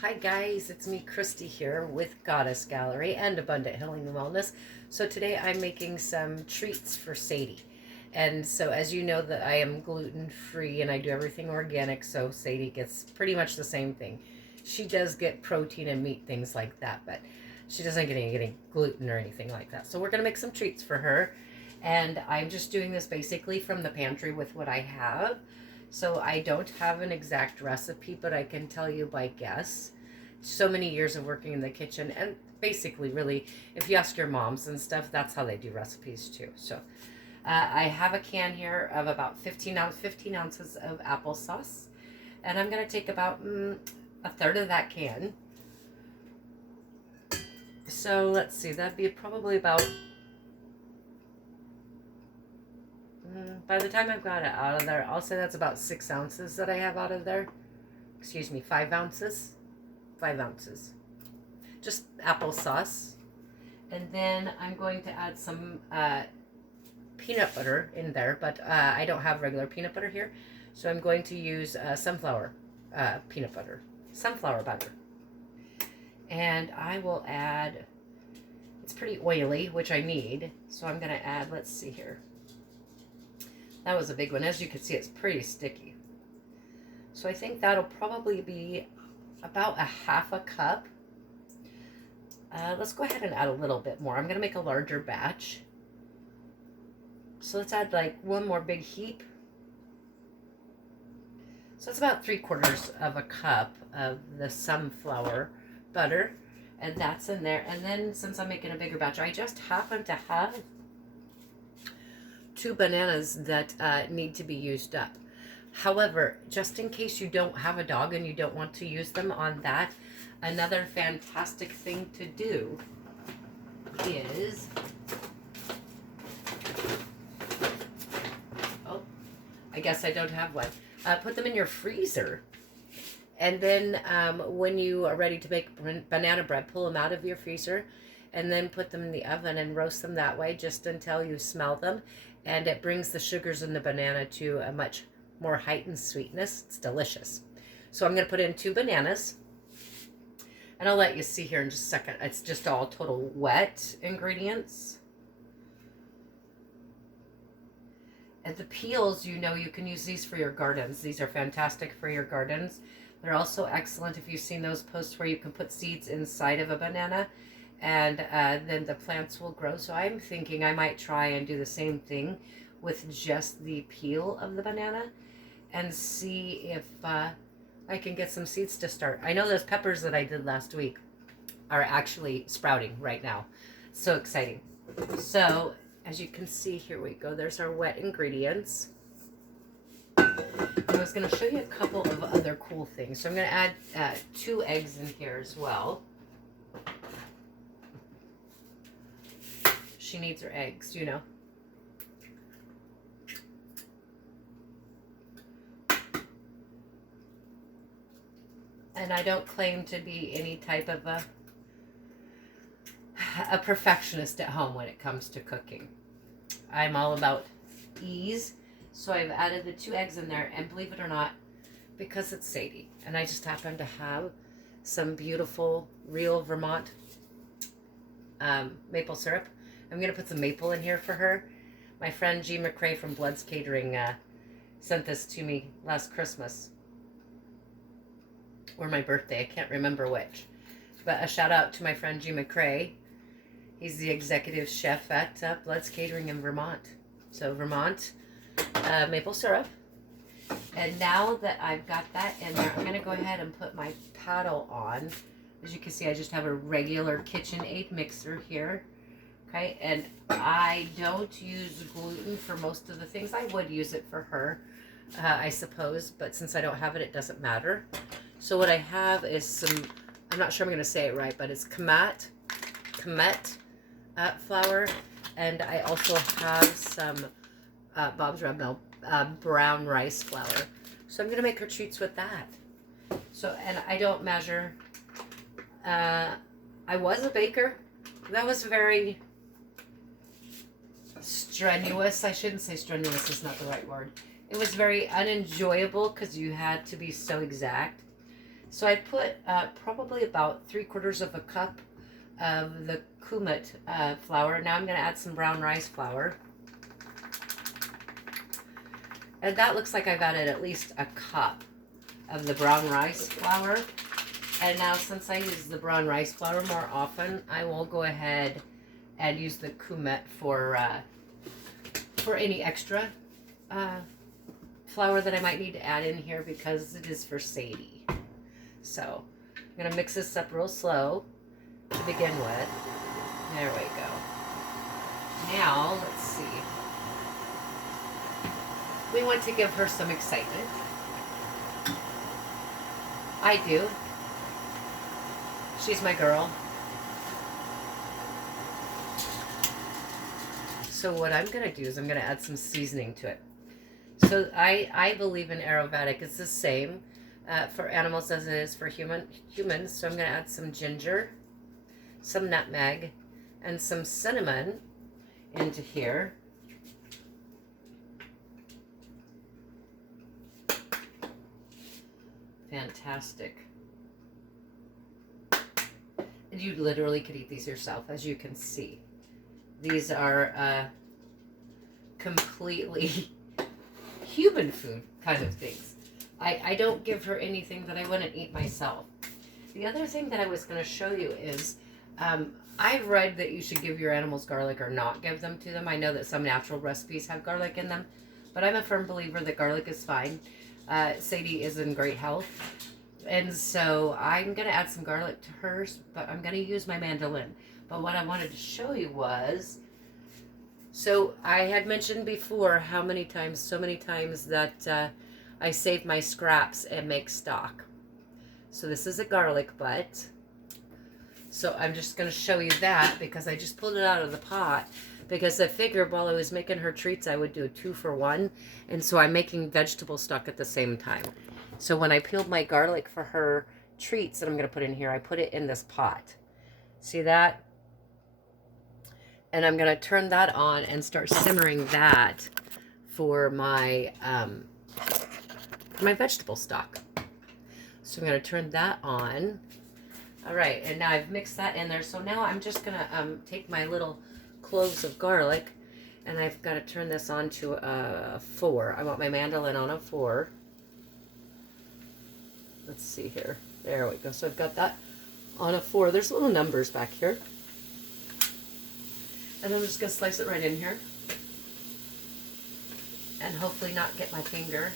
Hi guys, it's me Christy here with Goddess Gallery and Abundant Healing and Wellness. So today I'm making some treats for Sadie. And so as you know that I am gluten free and I do everything organic, so Sadie gets pretty much the same thing. She does get protein and meat, things like that, but she doesn't get any gluten or anything like that. So we're going to make some treats for her. And I'm just doing this basically from the pantry with what I have. So I don't have an exact recipe, but I can tell you by guess. So many years of working in the kitchen, and basically, really, if you ask your moms and stuff, that's how they do recipes too. So I have a can here of about 15 ounces of applesauce, and I'm going to take about a third of that can. So let's see, that'd be probably about by the time I've got it out of there, I'll say that's about 6 ounces that I have out of there. Excuse me, 5 ounces. 5 ounces. Just applesauce. And then I'm going to add some peanut butter in there, but I don't have regular peanut butter here. So I'm going to use sunflower peanut butter. Sunflower butter. And I will add, it's pretty oily, which I need. So I'm going to add, let's see here. That was a big one. As you can see, it's pretty sticky. So I think that'll probably be about a half a cup. Let's go ahead and add a little bit more. I'm going to make a larger batch. So let's add like one more big heap. So it's about 3/4 of a cup of the sunflower butter. And that's in there. And then since I'm making a bigger batch, I just happen to have 2 bananas that need to be used up. However, just in case you don't have a dog and you don't want to use them on that, another fantastic thing to do is, oh, I guess I don't have one. Put them in your freezer. And then when you are ready to make banana bread, pull them out of your freezer and then put them in the oven and roast them that way just until you smell them. And it brings the sugars in the banana to a much more heightened sweetness. It's delicious. So I'm going to put in 2 bananas. And I'll let you see here in just a second. It's just all total wet ingredients. And the peels, you know, you can use these for your gardens. These are fantastic for your gardens. They're also excellent if you've seen those posts where you can put seeds inside of a banana and then the plants will grow. So I'm thinking I might try and do the same thing with just the peel of the banana and see if I can get some seeds to start. I know those peppers that I did last week are actually sprouting right now. So exciting. So as you can see, here we go. There's our wet ingredients. I was going to show you a couple of other cool things. So I'm going to add 2 eggs in here as well. She needs her eggs, you know. And I don't claim to be any type of a perfectionist at home when it comes to cooking. I'm all about ease. So I've added the 2 eggs in there, and believe it or not, because it's Sadie, and I just happen to have some beautiful, real Vermont maple syrup. I'm going to put some maple in here for her. My friend G. McCrae from Blood's Catering sent this to me last Christmas. Or my birthday, I can't remember which. But a shout out to my friend G. McCrae. He's the executive chef at Blood's Catering in Vermont. So Vermont maple syrup. And now that I've got that in there, I'm going to go ahead and put my paddle on. As you can see, I just have a regular KitchenAid mixer here. Okay, and I don't use gluten for most of the things. I would use it for her, I suppose, but since I don't have it, it doesn't matter. So what I have is some, I'm not sure I'm going to say it right, but it's Komet flour, and I also have some Bob's Red Mill brown rice flour. So I'm going to make her treats with that. So, and I don't measure. I was a baker. That was very strenuous. I shouldn't say strenuous, is not the right word. It was very unenjoyable because you had to be so exact. So I put probably about 3/4 of a cup of the coolant flour. Now I'm going to add some brown rice flour. And that looks like I've added at least a cup of the brown rice flour. And now since I use the brown rice flour more often, I will go ahead and use the coolant for any extra flour that I might need to add in here because it is for Sadie. So I'm going to mix this up real slow to begin with. There we go. Now, let's see. We want to give her some excitement. I do. She's my girl. So what I'm going to do is I'm going to add some seasoning to it. So I believe in aromatic. It's the same for animals as it is for humans. So I'm going to add some ginger, some nutmeg, and some cinnamon into here. Fantastic. And you literally could eat these yourself, as you can see. These are completely human food kind of things. I don't give her anything that I wouldn't eat myself. The other thing that I was going to show you is I've read that you should give your animals garlic or not give them to them. I know that some natural recipes have garlic in them, but I'm a firm believer that garlic is fine. Sadie is in great health, and so I'm going to add some garlic to hers, but I'm going to use my mandolin. But what I wanted to show you was, so I had mentioned before how many times, so many times that I save my scraps and make stock. So this is a garlic butt. So I'm just going to show you that because I just pulled it out of the pot because I figured while I was making her treats I would do a 2-for-1, and so I'm making vegetable stock at the same time. So when I peeled my garlic for her treats that I'm going to put in here, I put it in this pot. See that? And I'm going to turn that on and start simmering that for my my vegetable stock. So I'm going to turn that on. All right, and now I've mixed that in there. So now I'm just going to take my little cloves of garlic, and I've got to turn this on to a 4. I want my mandolin on a 4. Let's see here. There we go. So I've got that on a 4. There's little numbers back here. And I'm just going to slice it right in here. And hopefully not get my finger.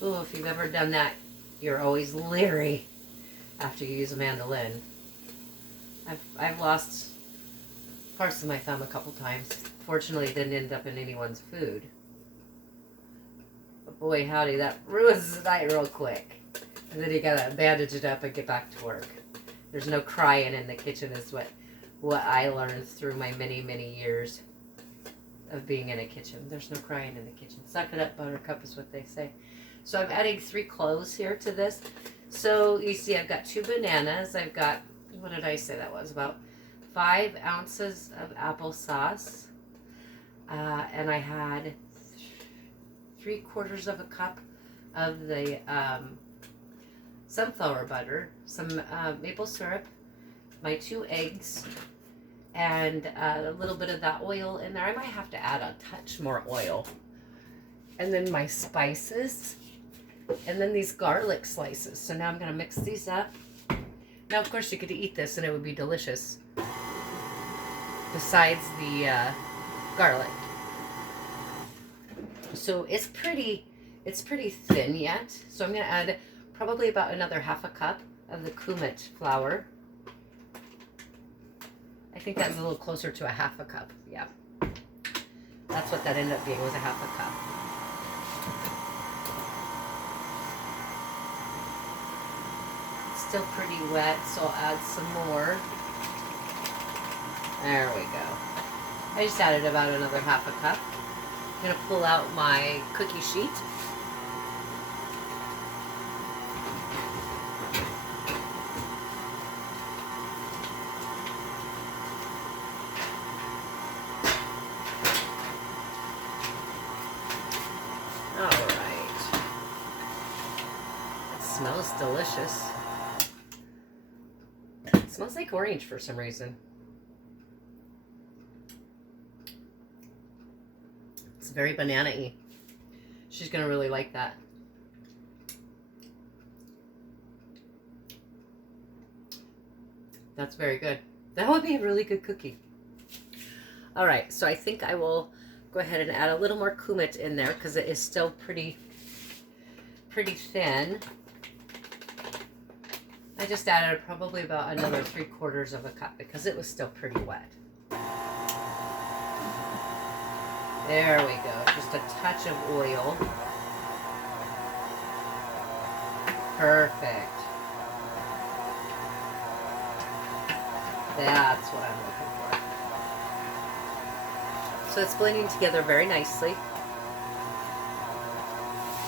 Oh, if you've ever done that, you're always leery after you use a mandolin. I've lost parts of my thumb a couple times. Fortunately, it didn't end up in anyone's food. But boy, howdy, that ruins the night real quick. And then you gotta bandage it up and get back to work. There's no crying in the kitchen is what I learned through my many, many years of being in a kitchen. There's no crying in the kitchen. Suck it up, buttercup is what they say. So I'm adding 3 cloves here to this. So you see I've got 2 bananas. I've got, what did I say that was? About 5 ounces of applesauce. And I had 3/4 of a cup of the sunflower butter, some maple syrup, my 2 eggs, and a little bit of that oil in there. I might have to add a touch more oil. And then my spices, and then these garlic slices. So now I'm going to mix these up. Now, of course, you could eat this and it would be delicious. Besides the garlic. So it's pretty thin yet. So I'm going to add probably about another 1/2 cup of the coolant flour. I think that's a little closer to a 1/2 cup. Yeah. That's what that ended up being, was a 1/2 cup. It's still pretty wet, so I'll add some more. There we go. I just added about another 1/2 cup. I'm going to pull out my cookie sheet. Smells smells delicious. It smells like orange for some reason. It's very banana-y. She's going to really like that. That's very good. That would be a really good cookie. All right, so I think I will go ahead and add a little more coolant in there because it is still pretty thin. I just added probably about another 3/4 of a cup because it was still pretty wet. There we go. Just a touch of oil. Perfect. That's what I'm looking for. So it's blending together very nicely.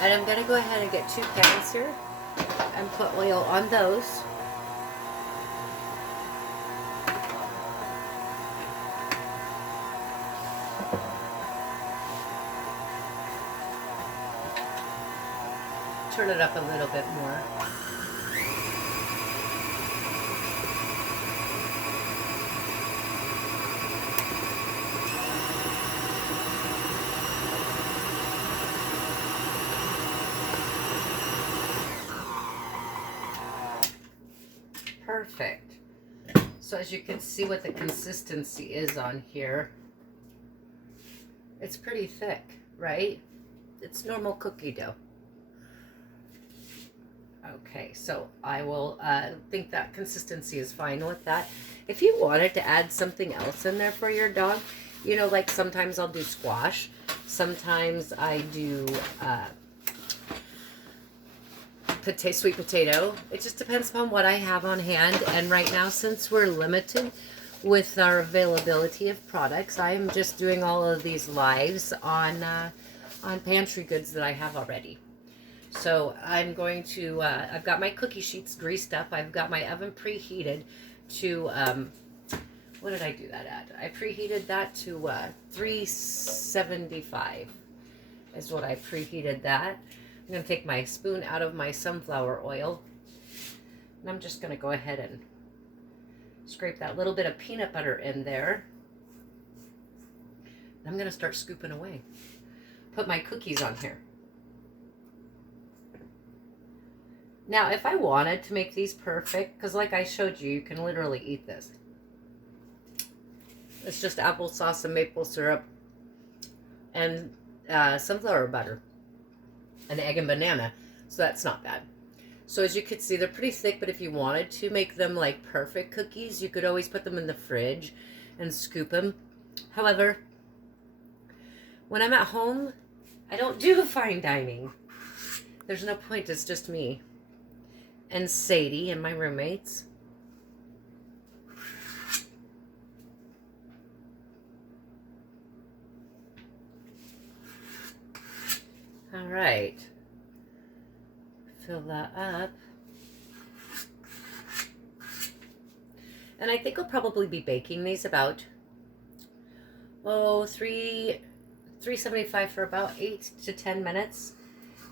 And I'm going to go ahead and get 2 pans here and put oil on those. Turn it up a little bit more. Perfect. So as you can see what the consistency is on here, it's pretty thick, right? It's normal cookie dough. Okay, so I will think that consistency is fine with that. If you wanted to add something else in there for your dog, you know, like sometimes I'll do squash, sometimes I do sweet potato. It just depends upon what I have on hand. And right now, since we're limited with our availability of products, I'm just doing all of these lives on pantry goods that I have already. So I'm going to, I've got my cookie sheets greased up. I've got my oven preheated to, what did I do that at? I preheated that to 375 is what I preheated that. I'm going to take my spoon out of my sunflower oil. And I'm just going to go ahead and scrape that little bit of peanut butter in there. I'm going to start scooping away. Put my cookies on here. Now, if I wanted to make these perfect, because like I showed you, you can literally eat this. It's just applesauce and maple syrup and sunflower butter, an egg and banana. So that's not bad. So as you can see, they're pretty thick, but if you wanted to make them like perfect cookies, you could always put them in the fridge and scoop them. However, when I'm at home, I don't do fine dining. There's no point, it's just me and Sadie and my roommates. All right, fill that up. And I think I'll probably be baking these about, 375 for about 8 to 10 minutes.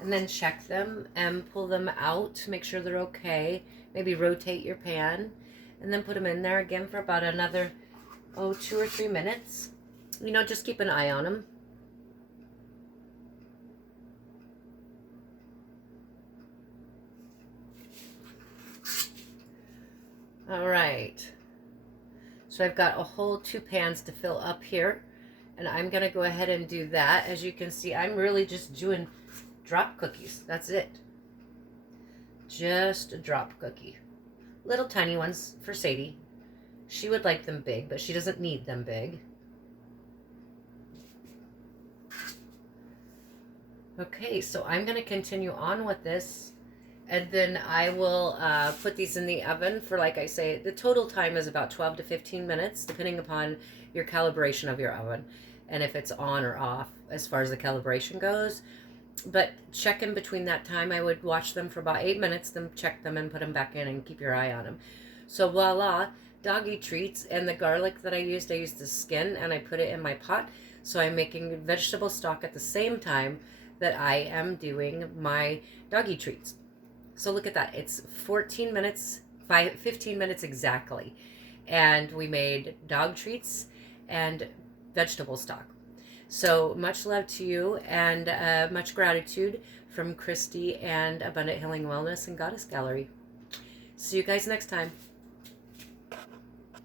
And then check them and pull them out, make sure they're okay. Maybe rotate your pan and then put them in there again for about another, 2 or 3 minutes. You know, just keep an eye on them. All right. So I've got a whole 2 pans to fill up here. And I'm going to go ahead and do that. As you can see, I'm really just doing drop cookies. That's it. Just a drop cookie. Little tiny ones for Sadie. She would like them big, but she doesn't need them big. Okay, so I'm going to continue on with this. And then I will put these in the oven for, like I say, the total time is about 12 to 15 minutes, depending upon your calibration of your oven and if it's on or off as far as the calibration goes. But check in between that time. I would watch them for about 8 minutes, then check them and put them back in and keep your eye on them. So voila, doggy treats. And the garlic that I used the skin and I put it in my pot. So I'm making vegetable stock at the same time that I am doing my doggy treats. So look at that. It's 14 minutes, 15 minutes exactly. And we made dog treats and vegetable stock. So much love to you, and much gratitude from Christy and Abundant Healing Wellness and Goddess Gallery. See you guys next time.